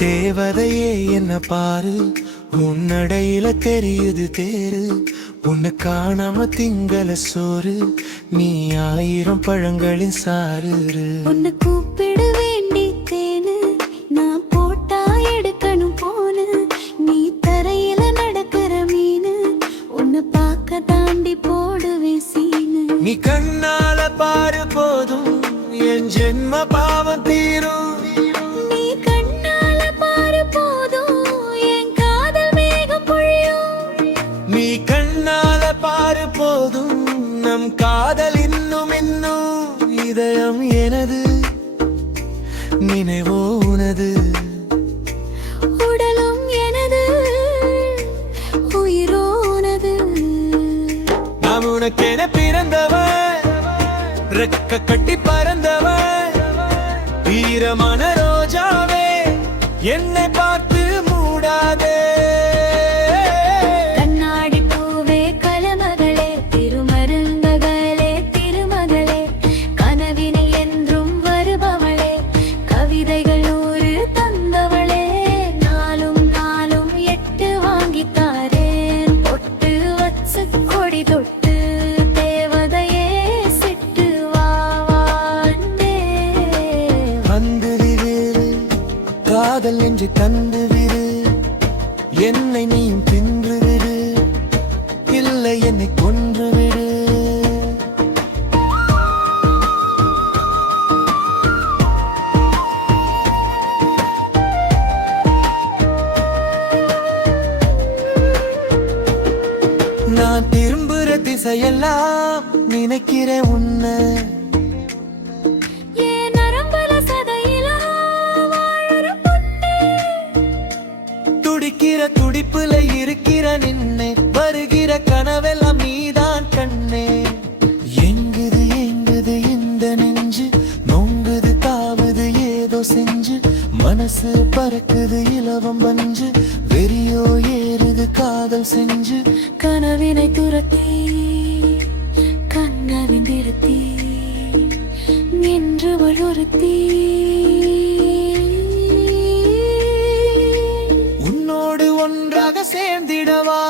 தேவதையே என்ன பாரு, உன்னடையில தெரியுது தேரு. உன்னை காணாம திங்கள சோறு, நீ 1000 பழங்களின் சாறு. உன்னை கூப்பிட வேண்டி தேனு, நான் போட்டா எடுக்கணும் போனு. நீ தரையில நடக்கிற மீனு, உன்னை பார்க்க தாண்டி போடுவேன் சீனு. நீ கண்ணால பாரு போதும், என் ஜென்ம பாவம் தீரும். நீ கண்ணால பாரு போதும், என் காதல் மேகம் பொழியும். நீ கண்ணால பாரு போதும், நம் காதல் இன்னும் இன்னும். இதயம் எனது, நினைவோ உனது. உடலும் எனது, உயிரோ உனது. நாம் உனக்கென பிறந்தவன், ரெக்க கட்டி பறந்தவன். வீரமான ரோஜாவே, என்னை பார்த்து மூடாதே. கண்ணாடி பூவே கலமகளே, திருமருந்தகளே திருமகளே. கனவினை என்றும் வருபவளே, கவிதைகள் 100 தந்தவளே. நாளும் நாளும் 8 வாங்கித்தாரேன், பொட்டு வச்சு கொடி தொட்டு. தேவதையே சிட்டு வா வாண்டே. வந்து விரு, காதல் என்று தந்து விரு. என்னை நீயும் தின்று விடு, இல்லை என்னை கொன்று விடு. நான் திரும்புற திசையெல்லாம் நினைக்கிறேன் உன்னை. ஏன் நரம்புல சதையில வாழுற பொண்ணே. துடிக்கிற துடிப்புல இருக்கிற நின்னை, வருகிற கனவெல்லாம் நீதான் கண்ணே. எங்குது எங்குது இந்த நெஞ்சு, நொங்குது தாவுது ஏதோ செஞ்சு. மனசு பறக்குது இலவம் பஞ்சு, வெறியோ ஏறுது காதல் செஞ்சு. கனவினை துரத்தி கண்ணவிந்திருத்தி, நின்று வழுறுத்தி. உன்னோடு ஒன்றாக சேர்ந்திடவா.